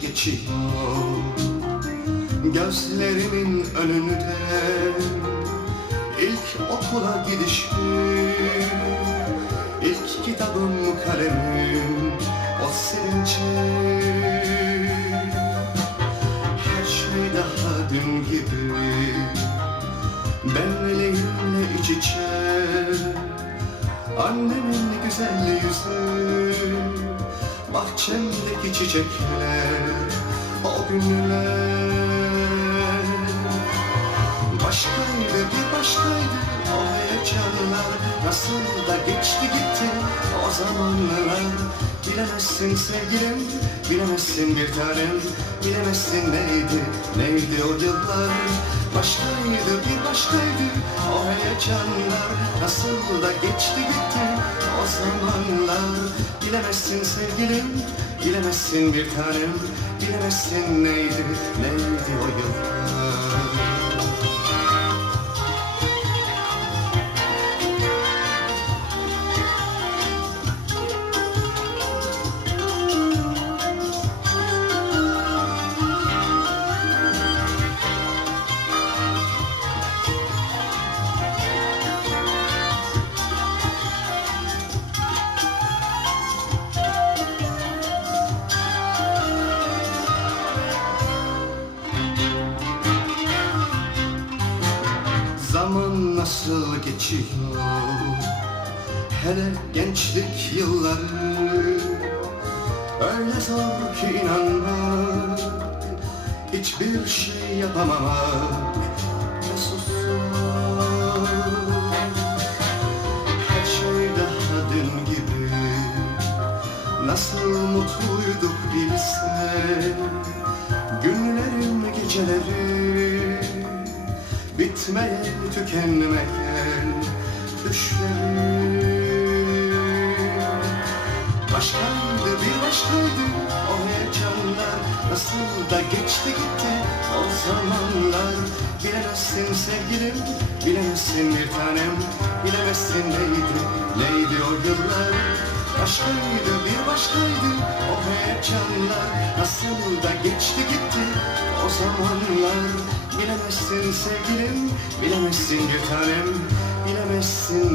geçiyor. Gözlerimin önünde İlk okula gidişim İlk kitabım kalemim O sevinçim Her şey daha dün gibi Benliğimle iç içe Annemin güzel yüzü Bahçemdeki çiçekler O günler. Başkaydı bir başkaydı O heyecanlar Nasıl da geçti gitti O zamanlar Bilemezsin sevgilim Bilemezsin bir tanem. Bilemezsin neydi Neydi o yıllar. Başkaydı bir başkaydı O heyecanlar Nasıl da geçti gitti Bilemezsin sevgilim Bilemezsin bir tanem Bilemezsin neydi Neydi o yıllar Zaman nasıl geçiyor? Hele gençlik yılları Öyle zor ki inanmak Hiçbir şey yapamamak Ve susmak Her şey daha dün gibi Nasıl mutluyduk bilsen Günlerim geceleri Bitmeye tükenmeyen düşlerim Başkaydı bir başkaydı o heyecanlar Nasıl da geçti gitti. O zamanlar Bilemezsin sevgilim, bilemezsin bir tanem Bilemezsin neydi, neydi o yıllar. Başkaydı bir başkaydı o heyecanlar Nasıl da geçti gitti Bilemezsin sevgilim, bilemezsin bir tanem, bilemezsin